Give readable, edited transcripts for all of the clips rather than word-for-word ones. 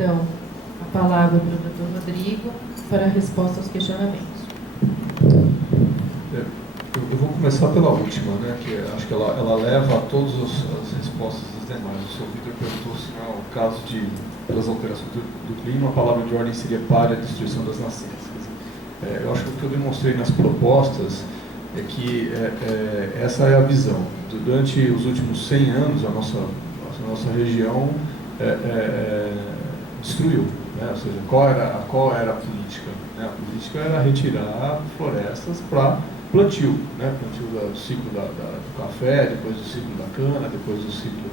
então a palavra para o Dr. Rodrigo para a resposta aos questionamentos. Eu vou começar pela última, né, que acho que ela leva a todas as respostas das demais. O seu Vitor perguntou se no caso pelas alterações do clima, a palavra de ordem seria para a destruição das nascentes. Eu acho que o que eu demonstrei nas propostas é que essa é a visão. Durante os últimos 100 anos, a nossa região destruiu, né? Ou seja, qual era a política? Né? A política era retirar florestas para plantio, né? Plantio do ciclo do café, depois do ciclo da cana, depois do ciclo,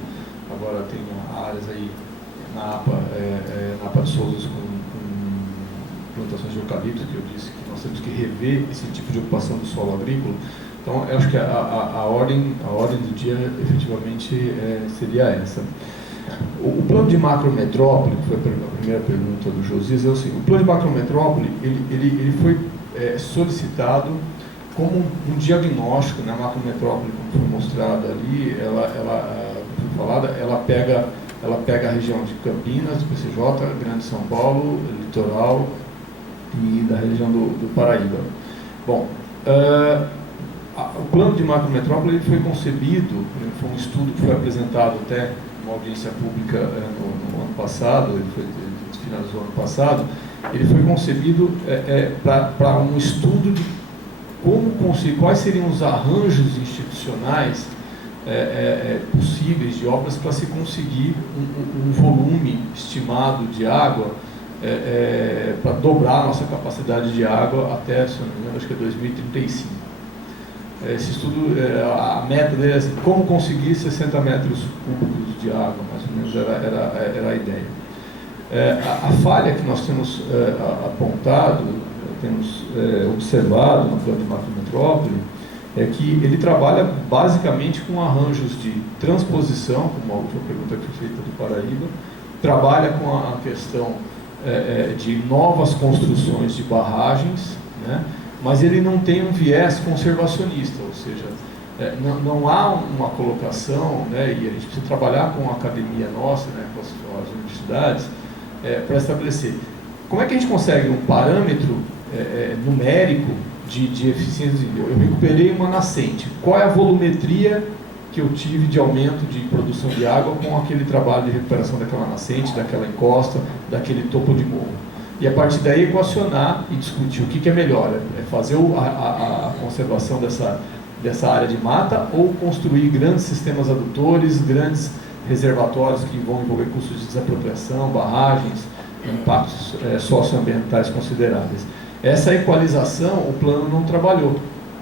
agora tem áreas aí na APA de Souza com plantações de eucalipto, que eu disse que nós temos que rever esse tipo de ocupação do solo agrícola. Então, eu acho que a ordem do dia efetivamente seria essa. O plano de macrometrópole, que foi a primeira pergunta do Josias, é o seguinte: o plano de macrometrópole ele foi solicitado como um diagnóstico, né? A macrometrópole, como foi mostrado ali, ela pega a região de Campinas, do PCJ, Grande São Paulo, Litoral e da região do Paraíba. Bom, o plano de macrometrópole ele foi concebido, foi um estudo que foi apresentado até uma audiência pública no ano passado, ele finalizou ano passado. Ele foi concebido para um estudo de quais seriam os arranjos institucionais possíveis de obras para se conseguir um volume estimado de água para dobrar a nossa capacidade de água até, se não me engano, acho que é 2035. Esse estudo, a meta dele é assim, como conseguir 60 metros cúbicos de água, mais ou menos era a ideia. A falha que nós temos apontado, temos observado no plano de macrometrópole, é que ele trabalha basicamente com arranjos de transposição, como a última pergunta que foi feita do Paraíba, trabalha com a questão de novas construções de barragens, né? Mas ele não tem um viés conservacionista, ou seja, não há uma colocação, né? E a gente precisa trabalhar com a academia nossa, né? Com as universidades, para estabelecer como é que a gente consegue um parâmetro numérico de eficiência. Eu recuperei uma nascente, qual é a volumetria que eu tive de aumento de produção de água com aquele trabalho de recuperação daquela nascente, daquela encosta, daquele topo de morro. E a partir daí equacionar e discutir o que é melhor, fazer a conservação dessa área de mata ou construir grandes sistemas adutores, grandes reservatórios que vão envolver custos de desapropriação, barragens, impactos socioambientais consideráveis. Essa equalização o plano não trabalhou,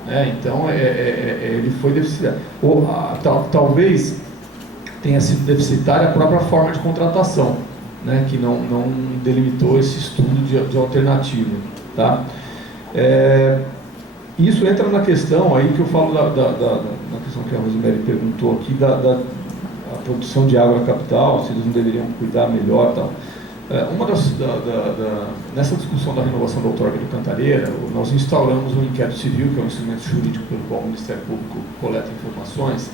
né? Então ele foi deficitário. Talvez tenha sido deficitária a própria forma de contratação, né, que não delimitou esse estudo de alternativa. Tá? Isso entra na questão aí que eu falo na questão que a Rosemary perguntou aqui, da produção de água capital, se eles não deveriam cuidar melhor. Tal. Nessa discussão da renovação da outorga de Cantareira, nós instauramos um inquérito civil, que é um instrumento jurídico pelo qual o Ministério Público coleta informações.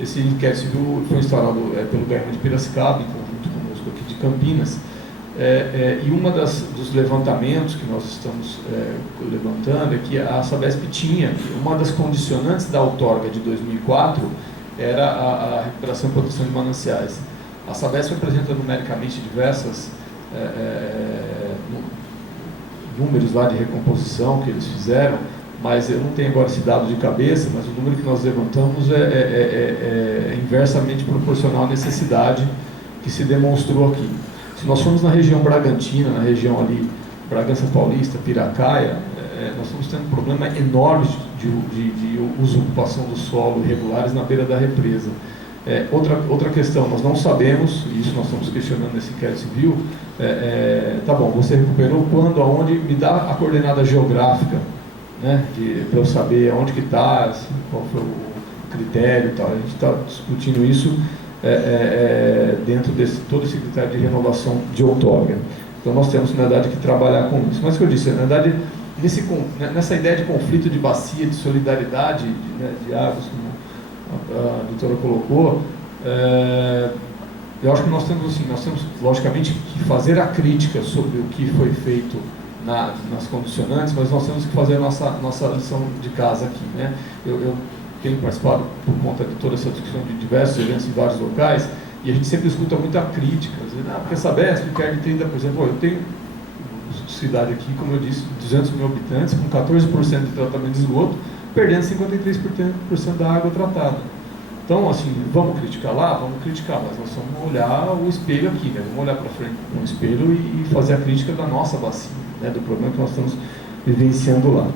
Esse inquérito civil foi instaurado pelo GAEMA de Piracicaba, em conjunto conosco aqui de Campinas, e dos levantamentos que nós estamos levantando é que a Sabesp tinha, uma das condicionantes da outorga de 2004 era a recuperação e proteção de mananciais. A Sabesp apresenta numericamente diversas números lá de recomposição que eles fizeram, mas eu não tenho agora esse dado de cabeça, mas o número que nós levantamos é inversamente proporcional à necessidade que se demonstrou aqui. Se nós formos na região Bragantina, na região ali, Bragança Paulista, Piracaia, nós estamos tendo um problema enorme de usurpação do solo irregulares na beira da represa. Outra questão, nós não sabemos, e isso nós estamos questionando nesse inquérito civil, tá bom, você recuperou quando, aonde, me dá a coordenada geográfica, né, para eu saber aonde que está, assim, qual foi o critério e tal. A gente está discutindo isso dentro desse todo esse critério de renovação de outorga. Então nós temos, na verdade, que trabalhar com isso. Mas o que eu disse, na verdade, nessa ideia de conflito de bacia, de solidariedade, de águas, como a doutora colocou, Eu acho que nós temos logicamente que fazer a crítica sobre o que foi feito nas condicionantes, mas nós temos que fazer a nossa lição de casa aqui, né? Eu tenho participado por conta de toda essa discussão de diversos eventos em vários locais, e a gente sempre escuta muita crítica, dizendo, porque a Sabesp quer de 30%. Eu tenho cidade aqui, como eu disse, 200 mil habitantes, com 14% de tratamento de esgoto, perdendo 53% da água tratada. Então, assim, vamos criticar lá? Vamos criticar, mas nós vamos olhar o espelho aqui, né? Vamos olhar para frente com o espelho e fazer a crítica da nossa bacia, né? Do problema que nós estamos vivenciando lá.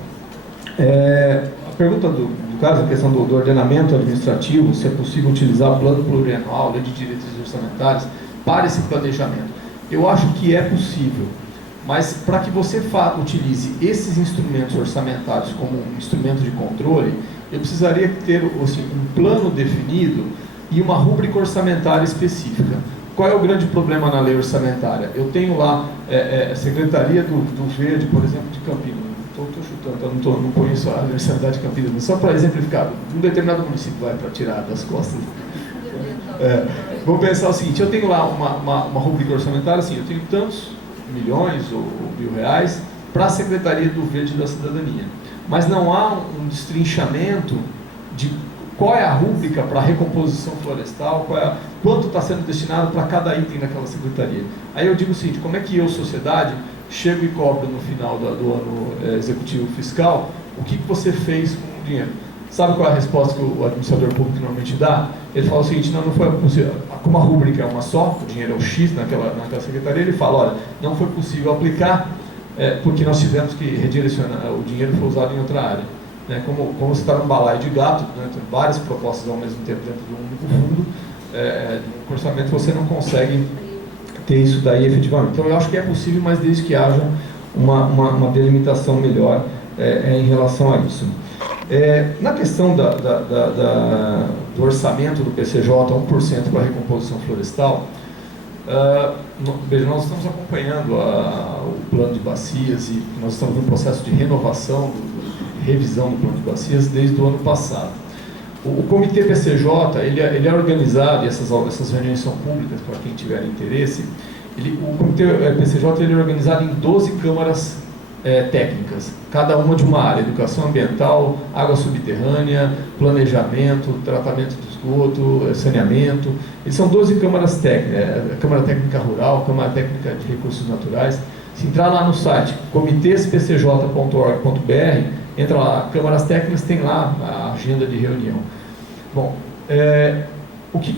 A pergunta do caso, a questão do ordenamento administrativo, se é possível utilizar plano plurianual, lei de diretrizes orçamentárias, para esse planejamento. Eu acho que é possível, mas para que você utilize esses instrumentos orçamentários como um instrumento de controle, eu precisaria ter assim, um plano definido e uma rúbrica orçamentária específica. Qual é o grande problema na lei orçamentária? Eu tenho lá a Secretaria do Verde, por exemplo, de Campinas. Estou chutando, não conheço a Universidade de Campinas, mas só para exemplificar, um determinado município vai para tirar das costas. Vamos pensar o seguinte, eu tenho lá uma rúbrica orçamentária, assim, eu tenho tantos milhões ou R$1.000 para a Secretaria do Verde e da Cidadania. Mas não há um destrinchamento de qual é a rúbrica para a recomposição florestal, quanto está sendo destinado para cada item daquela secretaria. Aí eu digo o seguinte, como é que eu, sociedade, chego e cobro no final do ano executivo fiscal, o que você fez com o dinheiro? Sabe qual é a resposta que o administrador público normalmente dá? Ele fala o seguinte, não foi possível, como a rúbrica é uma só, o dinheiro é o X naquela secretaria, ele fala, olha, não foi possível aplicar, porque nós tivemos que redirecionar, o dinheiro foi usado em outra área. Né? Como você está num balaio de gato, né? Tem várias propostas ao mesmo tempo dentro de um único fundo, no orçamento você não consegue ter isso daí efetivamente. Então eu acho que é possível, mas desde que haja uma delimitação melhor em relação a isso. Na questão do orçamento do PCJ, 1% para a recomposição florestal, veja, nós estamos acompanhando o plano de bacias e nós estamos no processo de renovação, de revisão do plano de bacias desde o ano passado. O Comitê PCJ, ele é organizado, e essas reuniões são públicas para quem tiver interesse. O Comitê PCJ ele é organizado em 12 câmaras técnicas, cada uma de uma área: educação ambiental, água subterrânea, planejamento, tratamento de esgoto, saneamento. Eles são 12 câmaras técnicas, Câmara Técnica Rural, Câmara Técnica de Recursos Naturais. Se entrar lá no site comitêspcj.org.br, entra lá, câmaras técnicas, tem lá a agenda de reunião. Bom, o que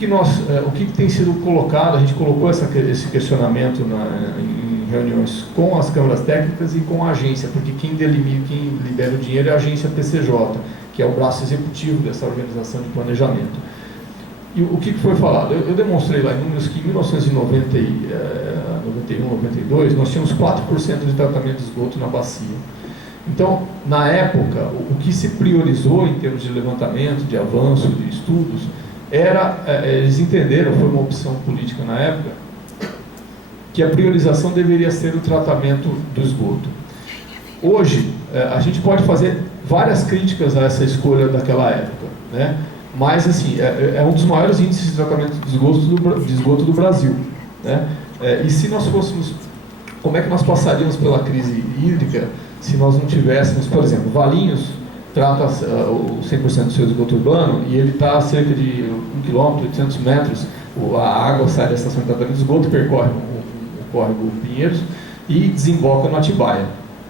tem sido colocado? A gente colocou esse questionamento em reuniões com as câmaras técnicas e com a agência, porque quem libera o dinheiro é a agência PCJ, que é o braço executivo dessa organização de planejamento. E o que foi falado? Eu demonstrei lá em números que em 1991, 92, nós tínhamos 4% de tratamento de esgoto na bacia. Então, na época, o que se priorizou em termos de levantamento, de avanço, de estudos, eles entenderam, foi uma opção política na época, que a priorização deveria ser o tratamento do esgoto. Hoje, a gente pode fazer várias críticas a essa escolha daquela época, né? Mas, assim, é um dos maiores índices de tratamento de esgoto do Brasil, né? E se nós fôssemos, como é que nós passaríamos pela crise hídrica se nós não tivéssemos, por exemplo, Valinhos trata o 100% do seu esgoto urbano e ele está a cerca de 1 km, 800 metros, a água sai da estação de tratamento de esgoto, percorre o córrego Pinheiros e desemboca no Atibaia.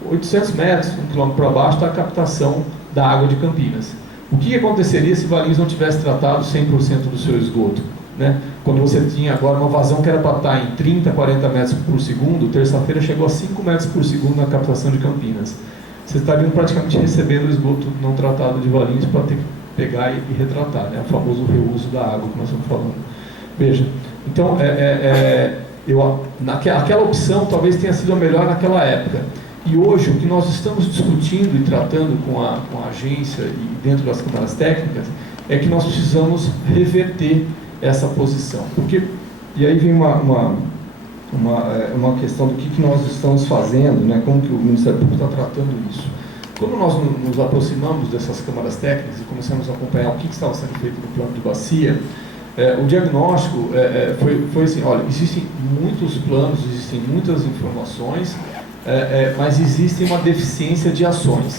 800 metros, 1 km para baixo, está a captação da água de Campinas. O que aconteceria se Valinhos não tivesse tratado 100% do seu esgoto? Né? Quando você tinha agora uma vazão que era para estar em 30, 40 metros por segundo, terça-feira chegou a 5 metros por segundo na captação de Campinas. Você estaria praticamente recebendo o esgoto não tratado de Valinhos para ter que pegar e retratar, né? O famoso reuso da água que nós estamos falando. Veja, então, aquela opção talvez tenha sido a melhor naquela época. E hoje, o que nós estamos discutindo e tratando com a agência e dentro das câmaras técnicas é que nós precisamos reverter essa posição. E aí vem uma questão do que nós estamos fazendo, né? Como que o Ministério Público está tratando isso. Quando nós nos aproximamos dessas câmaras técnicas e começamos a acompanhar o que estava sendo feito no plano de bacia, O diagnóstico foi assim, olha, existem muitos planos, existem muitas informações, mas existe uma deficiência de ações.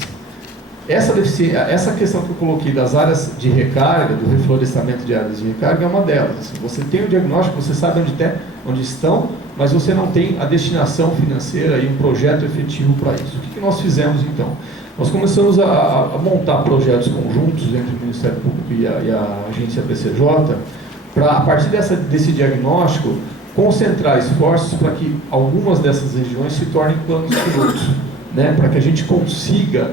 Essa questão que eu coloquei das áreas de recarga, do reflorestamento de áreas de recarga, é uma delas. Assim, você tem o diagnóstico, você sabe onde estão, mas você não tem a destinação financeira e um projeto efetivo para isso. O que nós fizemos então? Nós começamos a montar projetos conjuntos entre o Ministério Público e a agência BCJ, para, a partir desse diagnóstico, concentrar esforços para que algumas dessas regiões se tornem planos pilotos, né? Para que a gente consiga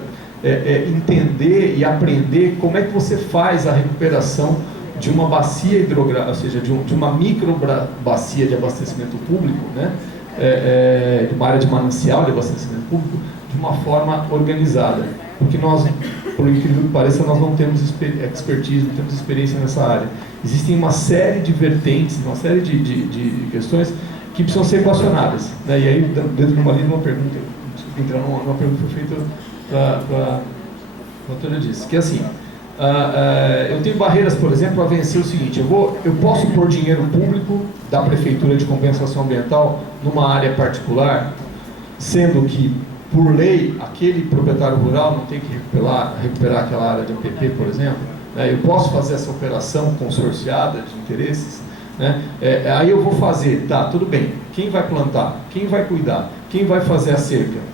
entender e aprender como é que você faz a recuperação de uma bacia hidrográfica, ou seja, de uma micro bacia de abastecimento público, né? De uma área de manancial de abastecimento público, de uma forma organizada. Porque nós, por incrível que pareça, nós não temos expertise, não temos experiência nessa área. Existem uma série de vertentes, uma série de questões que precisam ser equacionadas, né? E aí, dentro de uma linha, uma pergunta, entrar numa pergunta que foi feita para a doutora disse, que assim, eu tenho barreiras, por exemplo, para vencer o seguinte: eu posso pôr dinheiro público da Prefeitura de Compensação Ambiental numa área particular, sendo que, por lei, aquele proprietário rural não tem que recuperar aquela área de APP, por exemplo, né? Eu posso fazer essa operação consorciada de interesses, né? Aí eu vou fazer, tá, tudo bem, quem vai plantar? Quem vai cuidar? Quem vai fazer a cerca?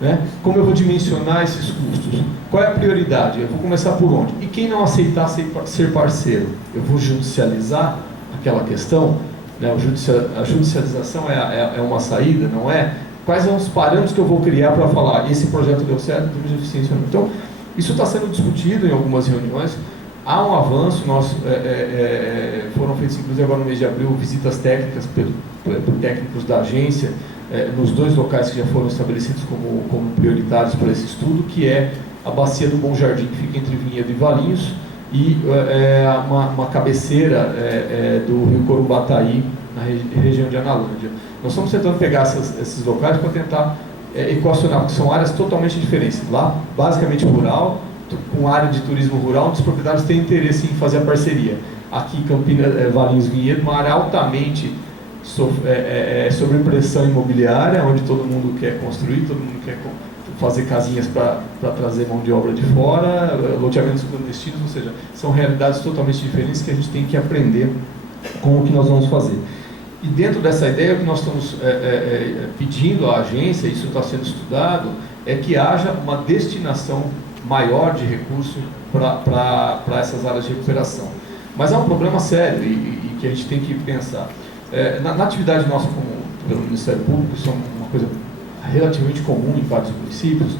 Né? Como eu vou dimensionar esses custos? Qual é a prioridade? Eu vou começar por onde? E quem não aceitar ser parceiro? Eu vou judicializar aquela questão? Né? A judicialização é uma saída, não é? Quais são os parâmetros que eu vou criar para falar esse projeto deu certo, teve eficiência ou não? Então, isso está sendo discutido em algumas reuniões. Há um avanço, foram feitas, inclusive agora no mês de abril, visitas técnicas por técnicos da agência, nos 2 locais que já foram estabelecidos como prioritários para esse estudo, que é a bacia do Bom Jardim, que fica entre Vinhedo e Valinhos, e uma cabeceira do rio Corumbataí, na região de Analândia. Nós estamos tentando pegar esses locais para tentar equacionar, porque são áreas totalmente diferentes. Lá, basicamente rural, com área de turismo rural, onde os proprietários têm interesse em fazer a parceria. Aqui, Campinas, Valinhos, Vinhedo, uma área altamente sobre pressão imobiliária, onde todo mundo quer construir, todo mundo quer fazer casinhas para trazer mão de obra de fora, loteamentos clandestinos, ou seja, são realidades totalmente diferentes que a gente tem que aprender com o que nós vamos fazer. E dentro dessa ideia, o que nós estamos pedindo à agência, isso está sendo estudado, é que haja uma destinação maior de recursos para essas áreas de recuperação. Mas há um problema sério e que a gente tem que pensar. Na atividade nossa pelo Ministério Público, isso é uma coisa relativamente comum em vários municípios,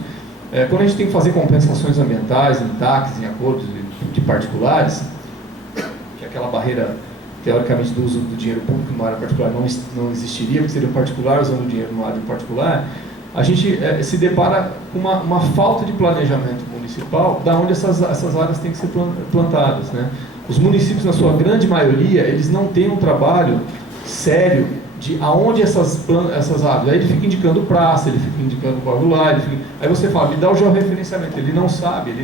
quando a gente tem que fazer compensações ambientais em taxas, em acordos de particulares, que é aquela barreira, teoricamente, do uso do dinheiro público numa área particular não existiria, porque seria particular usando o dinheiro numa área particular, a gente se depara com uma falta de planejamento municipal da onde essas áreas têm que ser plantadas, né? Os municípios, na sua grande maioria, eles não têm um trabalho sério de aonde essas árvores. Aí ele fica indicando praça, ele fica indicando bairro lá, aí você fala, me dá o georreferenciamento, ele não sabe,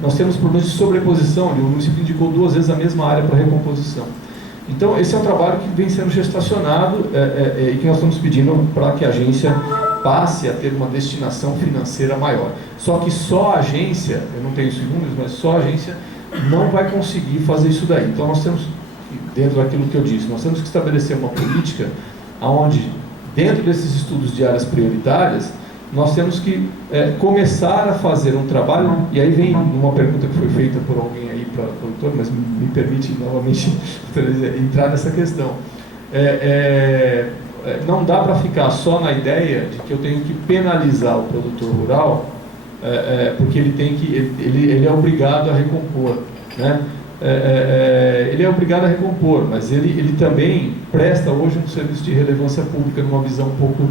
nós temos problemas de sobreposição, o município indicou 2 vezes a mesma área para recomposição. Então, esse é um trabalho que vem sendo gestacionado e que nós estamos pedindo para que a agência passe a ter uma destinação financeira maior. Só que só a agência, eu não tenho isso em números, mas só a agência não vai conseguir fazer isso daí. Então, nós temos, dentro daquilo que eu disse, nós temos que estabelecer uma política onde, dentro desses estudos de áreas prioritárias, nós temos que começar a fazer um trabalho, e aí vem uma pergunta que foi feita por alguém aí para o doutor, mas me permite novamente entrar nessa questão. Não dá para ficar só na ideia de que eu tenho que penalizar o produtor rural, porque ele é obrigado a recompor, né? Ele é obrigado a recompor, mas ele também presta hoje um serviço de relevância pública numa visão um pouco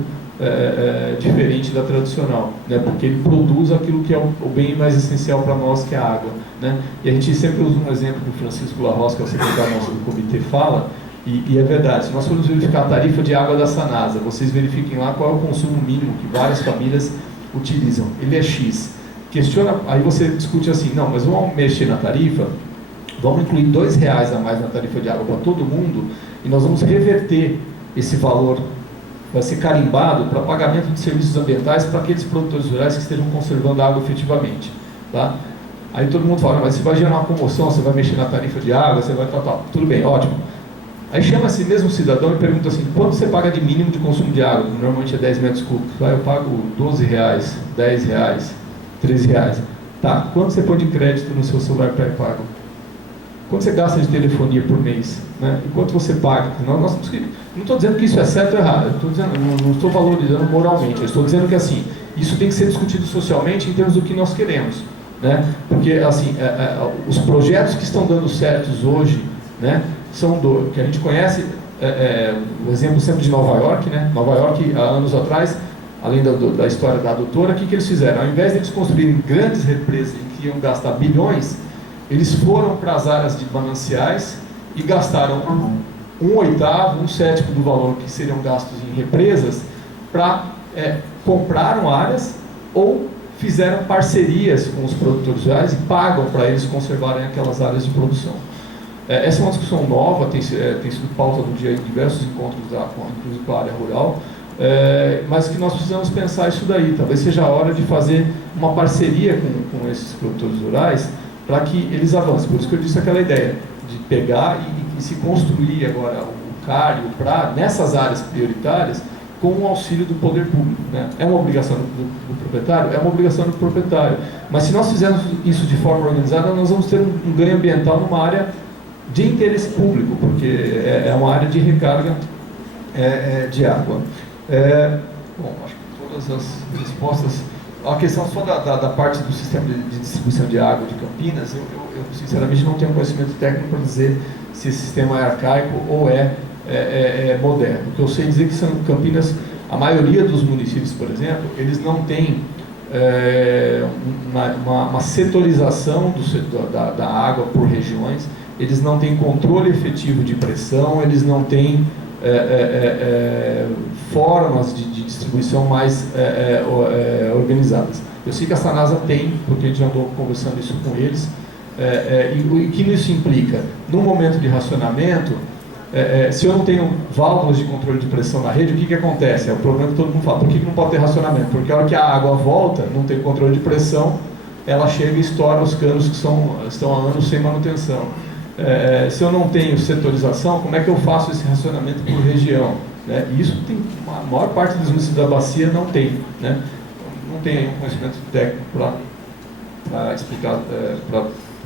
diferente da tradicional, né? Porque ele produz aquilo que é o bem mais essencial para nós, que é a água, né? E a gente sempre usa um exemplo que o Francisco Larroz, que é o secretário nosso do comitê, fala, e é verdade. Se nós formos verificar a tarifa de água da Sanasa, vocês verifiquem lá qual é o consumo mínimo que várias famílias utilizam. Ele é X. Aí você discute assim, não, mas vamos mexer na tarifa, vamos incluir R$2 a mais na tarifa de água para todo mundo e nós vamos reverter esse valor, vai ser carimbado para pagamento de serviços ambientais para aqueles produtores rurais que estejam conservando a água efetivamente. Tá? Aí todo mundo fala, mas você vai gerar uma comoção, você vai mexer na tarifa de água, você vai tal. Tudo bem, ótimo. Aí chama esse mesmo cidadão e pergunta assim, quanto você paga de mínimo de consumo de água? Normalmente é 10 metros cúbicos. Eu pago R$12, R$10, R$13. Tá, quanto você põe de crédito no seu celular pré-pago? Quanto você gasta de telefonia por mês? Né? E quanto você paga? Não estou dizendo que isso é certo ou errado, não estou valorizando moralmente, eu estou dizendo que assim, isso tem que ser discutido socialmente em termos do que nós queremos. Né? Porque assim, os projetos que estão dando certos hoje, né, são que a gente conhece, o exemplo sempre de Nova York, né? Nova York, há anos atrás, além da história da adutora, o que eles fizeram? Ao invés de eles construírem grandes represas em que iam gastar bilhões, eles foram para as áreas de mananciais e gastaram 1/8, 1/7 do valor que seriam gastos em represas para compraram áreas ou fizeram parcerias com os produtores rurais e pagam para eles conservarem aquelas áreas de produção. Essa é uma discussão nova, tem sido pauta do dia em diversos encontros, inclusive com a área rural, mas que nós precisamos pensar isso daí. Talvez seja a hora de fazer uma parceria com esses produtores rurais para que eles avancem. Por isso que eu disse aquela ideia de pegar e se construir agora o CAR e o PRA nessas áreas prioritárias com o auxílio do poder público. Né? É uma obrigação do proprietário? É uma obrigação do proprietário. Mas se nós fizermos isso de forma organizada, nós vamos ter um ganho ambiental numa área de interesse público, porque é uma área de recarga de água. Bom, acho que todas as respostas. A questão só da parte do sistema de distribuição de água de Campinas, eu sinceramente não tenho conhecimento técnico para dizer se esse sistema é arcaico ou é moderno. O que eu sei dizer que são Campinas, a maioria dos municípios, por exemplo, eles não têm uma setorização da água por regiões, eles não têm controle efetivo de pressão, eles não têm formas de distribuição mais organizadas. Eu sei que a Sanasa tem, porque a gente já andou conversando isso com eles, e o que isso implica? No momento de racionamento, se eu não tenho válvulas de controle de pressão na rede, o que acontece? É o problema que todo mundo fala. Por que não pode ter racionamento? Porque a hora que a água volta, não tem controle de pressão, ela chega e estoura os canos que estão há anos sem manutenção. Se eu não tenho setorização, como é que eu faço esse racionamento por região? Né? E isso a maior parte dos municípios da bacia não tem. Né? Não tem aí um conhecimento técnico para explicar, para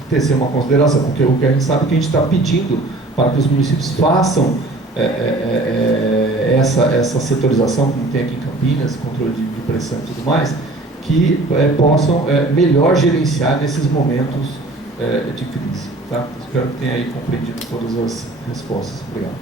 tecer uma consideração, porque o que a gente sabe é que a gente está pedindo para que os municípios façam essa setorização, como tem aqui em Campinas, controle de pressão e tudo mais, que possam melhor gerenciar nesses momentos de crise. Tá? Espero que tenha aí compreendido todas as respostas. Obrigado.